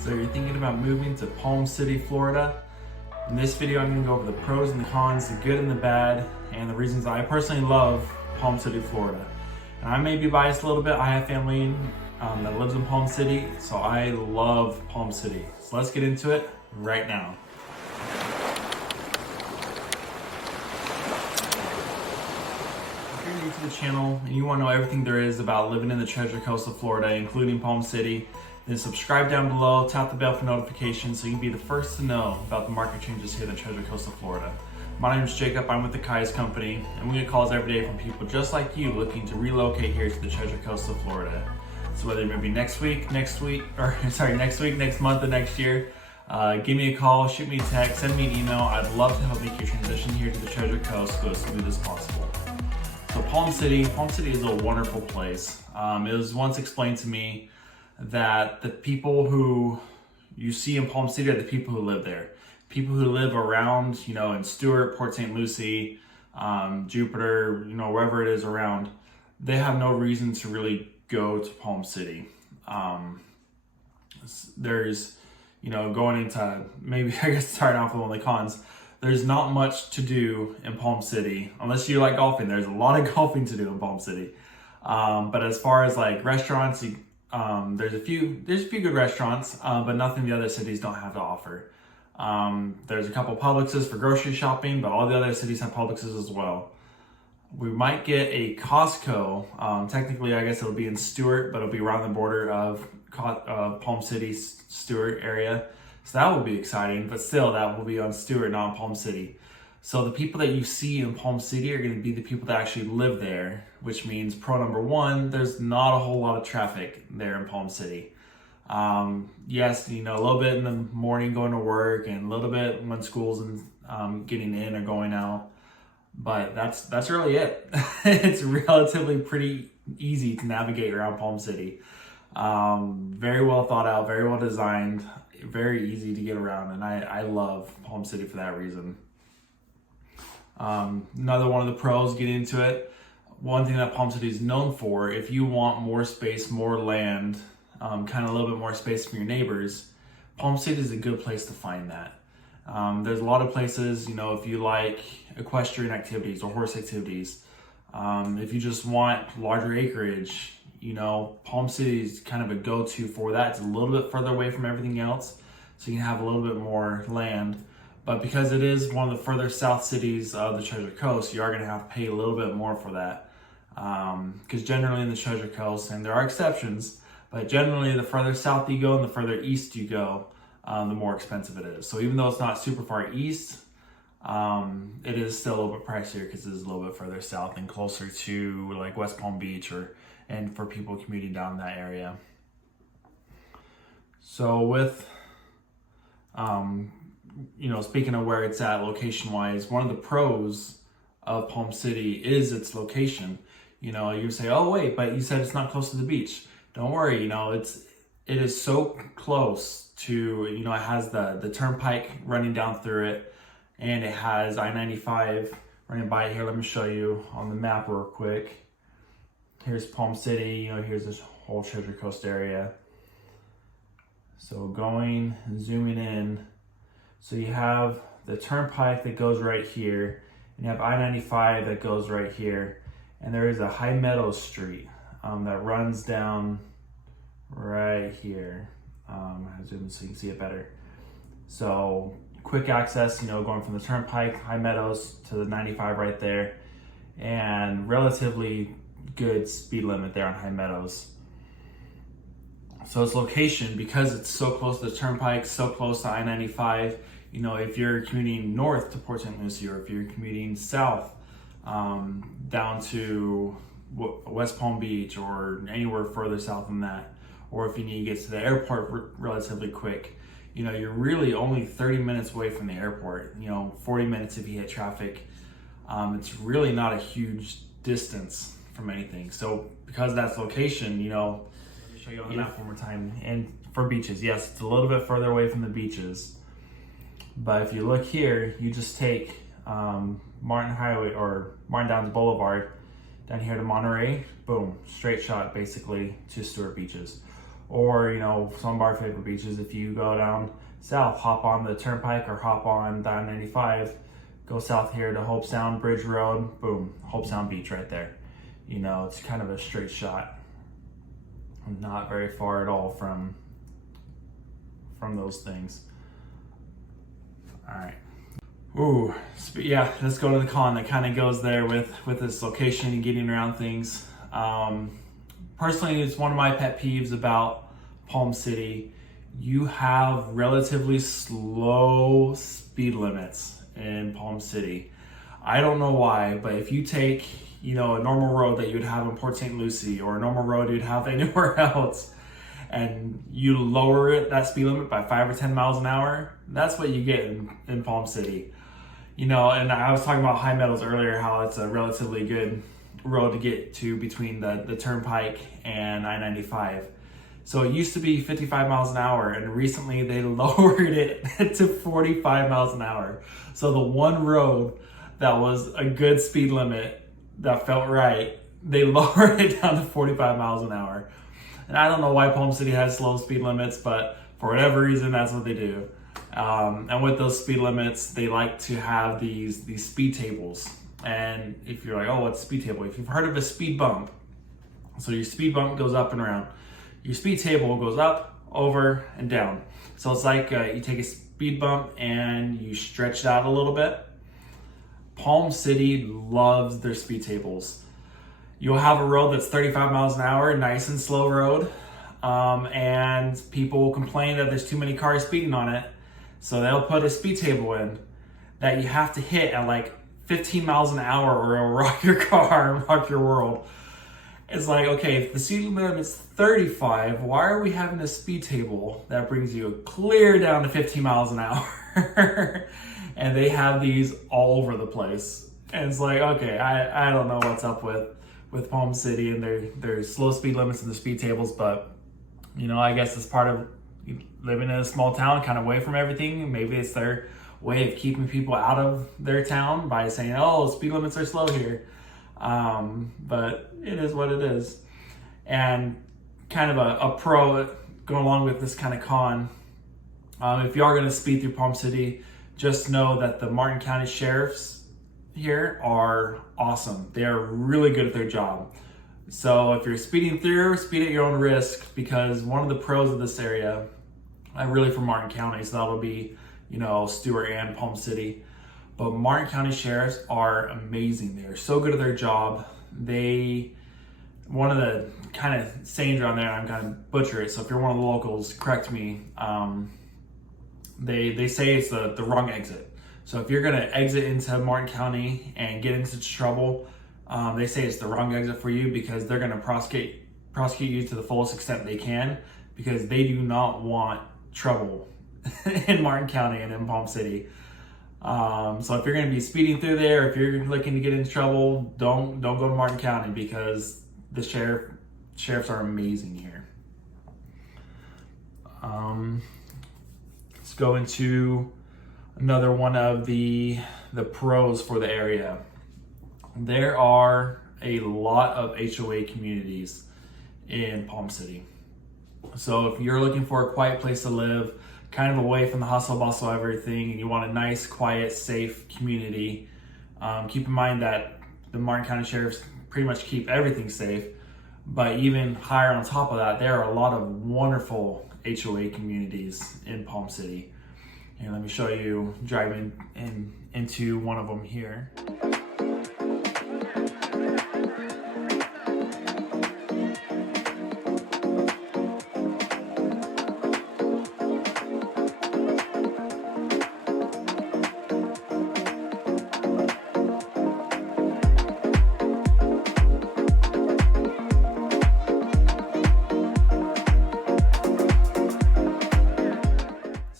So you're thinking about moving to Palm City, Florida? In this video, I'm gonna go over the pros and the cons, the good and the bad, and the reasons I personally love Palm City, Florida. And I may be biased a little bit. I have family that lives in Palm City, so I love Palm City. So let's get into it right now. If you're new to the channel and you want to know everything there is about living in the Treasure Coast of Florida, including Palm City, then subscribe down below, tap the bell for notifications so you can be the first to know about the market changes here in the Treasure Coast of Florida. My name is Jacob, I'm with the Kai's Company, and we get calls every day from people just like you looking to relocate here to the Treasure Coast of Florida. So whether it be next week, next month, or next year, give me a call, shoot me a text, send me an email. I'd love to help make your transition here to the Treasure Coast go as smooth as possible. So Palm City is a wonderful place. It was once explained to me that the people who you see in Palm City are the people who live there. People who live around, in Stuart, Port Saint Lucie, Jupiter, wherever it is around, they have no reason to really go to Palm City. There's, going into, maybe I guess starting off with one of the cons, there's not much to do in Palm City, unless you like golfing. There's a lot of golfing to do in Palm City. But as far as like restaurants, there's a few good restaurants, but nothing the other cities don't have to offer. There's a couple Publixes for grocery shopping, but all the other cities have Publixes as well. We might get a Costco. Technically, I guess it'll be in Stuart, but it'll be around the border of Palm City, Stuart area. So that will be exciting, but still that will be on Stuart, not on Palm City. So the people that you see in Palm City are going to be the people that actually live there, which means pro number one, there's not a whole lot of traffic there in Palm City. Yes, a little bit in the morning going to work and a little bit when school's getting in or going out. But that's really it. It's relatively pretty easy to navigate around Palm City. Very well thought out, very well designed, very easy to get around, and I love Palm City for that reason. Another one of the pros, get into it. One thing that Palm City is known for, if you want more space, more land, kind of a little bit more space from your neighbors, Palm City is a good place to find that. There's a lot of places, if you like equestrian activities or horse activities, if you just want larger acreage, Palm City is kind of a go-to for that. It's a little bit further away from everything else, so you can have a little bit more land. But because it is one of the further south cities of the Treasure Coast, you are going to have to pay a little bit more for that. Because generally in the Treasure Coast, and there are exceptions, but generally the further south you go and the further east you go, the more expensive it is. So even though it's not super far east, it is still a little bit pricier because it is a little bit further south and closer to like West Palm Beach and for people commuting down that area. So with, speaking of where it's at location-wise, one of the pros of Palm City is its location. You say, oh wait, but you said it's not close to the beach. Don't worry, it is so close to, it has the turnpike running down through it, and it has I-95 running by it here. Let me show you on the map real quick. Here's Palm City, here's this whole Treasure Coast area. So zooming in, so you have the turnpike that goes right here, and you have I-95 that goes right here, and there is a High Meadows Street that runs down right here. I'll zoom in so you can see it better. So quick access, going from the turnpike, High Meadows to the 95 right there, and relatively good speed limit there on High Meadows. So its location, because it's so close to the turnpike, so close to I-95, if you're commuting north to Port Saint Lucie, or if you're commuting south down to West Palm Beach or anywhere further south than that, or if you need to get to the airport relatively quick, you're really only 30 minutes away from the airport, 40 minutes if you hit traffic. It's really not a huge distance from anything. So because that's location, let me show you on the map one more time. And for beaches, yes, it's a little bit further away from the beaches. But if you look here, you just take Martin Highway or Martin Downs Boulevard down here to Monterey, boom, straight shot basically to Stuart Beaches. Or, some of our favorite beaches, if you go down south, hop on the turnpike or hop on the I-95, go south here to Hope Sound Bridge Road, boom, Hope Sound Beach right there. It's kind of a straight shot. Not very far at all from those things. All right. Ooh, yeah, let's go to the con that kind of goes there with this location and getting around things. Personally, it's one of my pet peeves about Palm City. You have relatively slow speed limits in Palm City. I don't know why, but if you take, a normal road that you would have in Port Saint Lucie or a normal road you'd have anywhere else, and you lower that speed limit by 5 or 10 miles an hour, that's what you get in Palm City. And I was talking about High Meadows earlier, how it's a relatively good road to get to between the turnpike and I-95. So it used to be 55 miles an hour, and recently they lowered it to 45 miles an hour. So the one road that was a good speed limit that felt right, they lowered it down to 45 miles an hour. And I don't know why Palm City has slow speed limits, but for whatever reason, that's what they do. And with those speed limits, they like to have these speed tables. And if you're like, oh, what's a speed table? If you've heard of a speed bump, so your speed bump goes up and around. Your speed table goes up, over, and down. So it's like you take a speed bump and you stretch it out a little bit. Palm City loves their speed tables. You'll have a road that's 35 miles an hour, nice and slow road, and people will complain that there's too many cars speeding on it. So they'll put a speed table in that you have to hit at like 15 miles an hour or it'll rock your car and rock your world. It's like, okay, if the speed limit is 35, why are we having a speed table that brings you clear down to 15 miles an hour? And they have these all over the place. And it's like, okay, I don't know what's up with Palm City and their slow speed limits and the speed tables, but I guess it's part of living in a small town, kind of away from everything. Maybe it's their way of keeping people out of their town by saying, oh, speed limits are slow here. But it is what it is. And kind of a pro going along with this kind of con, if you are going to speed through Palm City, just know that the Martin County Sheriffs here are awesome. They are really good at their job. So if you're speeding through, speed at your own risk, because one of the pros of this area, really from Martin County, so that'll be, Stuart and Palm City. But Martin County Sheriffs are amazing. They're so good at their job. One of the kind of sayings around there, I'm kind of butcher it, so if you're one of the locals, correct me. They say it's the wrong exit. So if you're gonna exit into Martin County and get into trouble, they say it's the wrong exit for you, because they're gonna prosecute you to the fullest extent they can, because they do not want trouble in Martin County and in Palm City. So if you're going to be speeding through there, if you're looking to get into trouble, don't go to Martin County, because the sheriffs are amazing here. Let's go into another one of the pros for the area. There are a lot of HOA communities in Palm City. So if you're looking for a quiet place to live, kind of away from the hustle bustle of everything, and you want a nice, quiet, safe community, keep in mind that the Martin County Sheriffs pretty much keep everything safe. But even higher on top of that, there are a lot of wonderful HOA communities in Palm City. And let me show you driving into one of them here.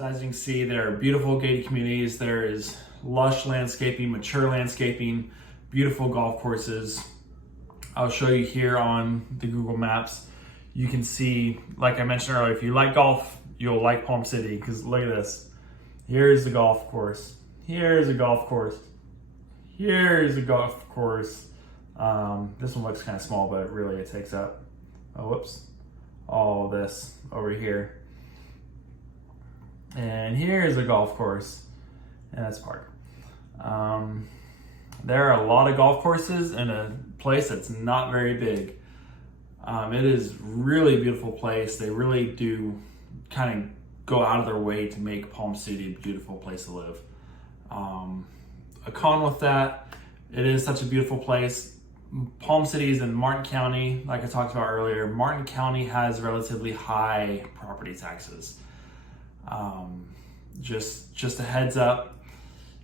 As you can see, there are beautiful gated communities. There is lush landscaping, mature landscaping, beautiful golf courses. I'll show you here on the Google Maps. You can see, like I mentioned earlier, if you like golf, you'll like Palm City, because look at this. Here's the golf course. Here's a golf course. Here's a golf course. This one looks kind of small, but really it takes up, all this over here. And here is a golf course, and that's park. There are a lot of golf courses in a place that's not very big. It is really beautiful place. They really do kind of go out of their way to make Palm City a beautiful place to live. A con with that, it is such a beautiful place. Palm City is in Martin County, like I talked about earlier. Martin County has relatively high property taxes. Just a heads up,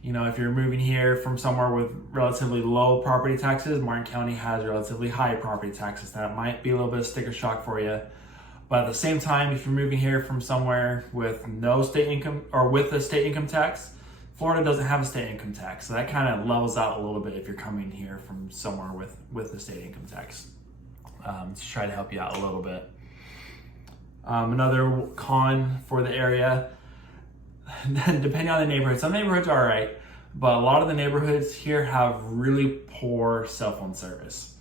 you know, if you're moving here from somewhere with relatively low property taxes, Martin County has relatively high property taxes. That might be a little bit of sticker shock for you. But at the same time, if you're moving here from somewhere with no state income or with a state income tax, Florida doesn't have a state income tax. So that kind of levels out a little bit if you're coming here from somewhere with a state income tax. To try to help you out a little bit. Another con for the area, depending on the neighborhood, some neighborhoods are all right, but a lot of the neighborhoods here have really poor cell phone service.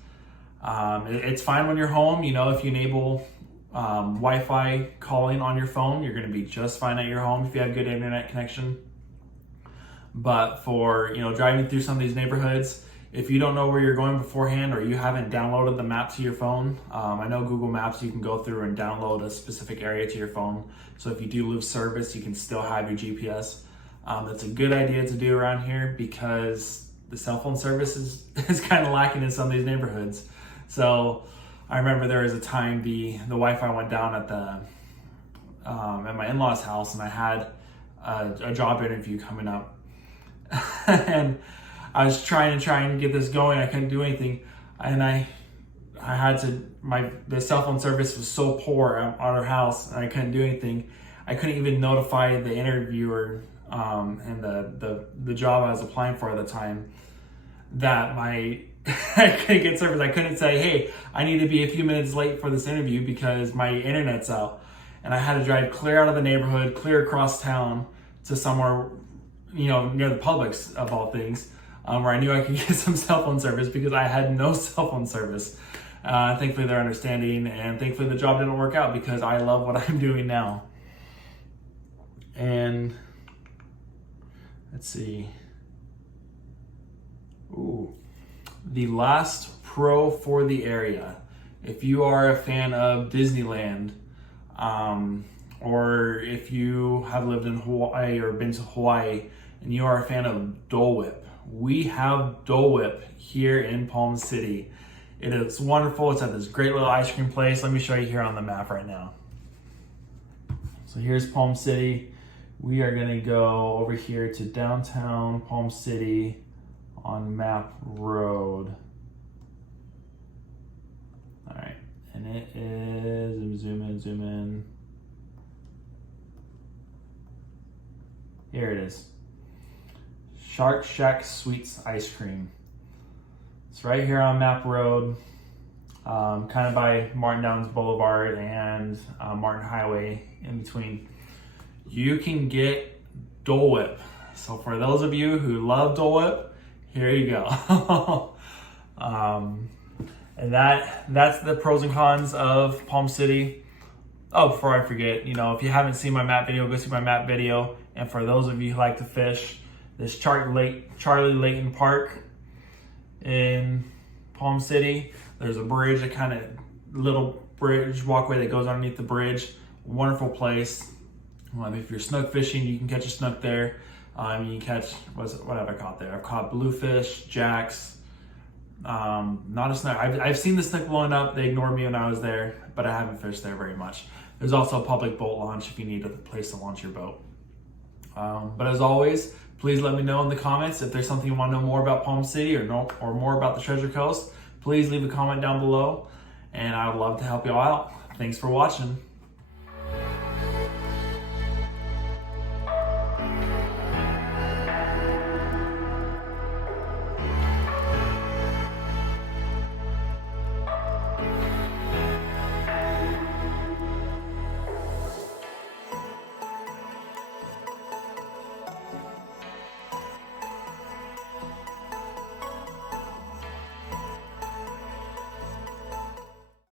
It's fine when you're home, you know, if you enable Wi-Fi calling on your phone, you're going to be just fine at your home if you have good internet connection. But for, you know, driving through some of these neighborhoods, if you don't know where you're going beforehand or you haven't downloaded the map to your phone, I know Google Maps, you can go through and download a specific area to your phone. So if you do lose service, you can still have your GPS. That's a good idea to do around here because the cell phone service is kind of lacking in some of these neighborhoods. So I remember there was a time the Wi-Fi went down at at my in-laws' house, and I had a job interview coming up. And I was trying to get this going. I couldn't do anything, and I had to. The cell phone service was so poor at our house, and I couldn't do anything. I couldn't even notify the interviewer and the job I was applying for at the time that I couldn't get service. I couldn't say, "Hey, I need to be a few minutes late for this interview because my internet's out," and I had to drive clear out of the neighborhood, clear across town to somewhere, you know, near the Publix of all things, where I knew I could get some cell phone service because I had no cell phone service. Thankfully they're understanding, and thankfully the job didn't work out because I love what I'm doing now. And let's see. Ooh, the last pro for the area. If you are a fan of Disneyland, or if you have lived in Hawaii or been to Hawaii and you are a fan of Dole Whip, we have Dole Whip here in Palm City. It is wonderful. It's at this great little ice cream place. Let me show you here on the map right now. So here's Palm City. We are gonna go over here to downtown Palm City on Map Road. All right, and it is, zoom in. Here it is. Shark Shack Sweets Ice Cream. It's right here on Map Road, kind of by Martin Downs Boulevard and Martin Highway in between. You can get Dole Whip. So for those of you who love Dole Whip, here you go. And that's the pros and cons of Palm City. Oh, before I forget, you know, if you haven't seen my map video, go see my map video. And for those of you who like to fish, this Charlie Layton Park in Palm City, there's a bridge, a kind of little bridge walkway that goes underneath the bridge. Wonderful place. If you're snook fishing, you can catch a snook there. You can catch, what have I caught there? I've caught bluefish, jacks, not a snook. I've seen the snook blowing up. They ignored me when I was there, but I haven't fished there very much. There's also a public boat launch if you need a place to launch your boat. But as always, please let me know in the comments if there's something you want to know more about Palm City or more about the Treasure Coast. Please leave a comment down below, and I would love to help you all out. Thanks for watching.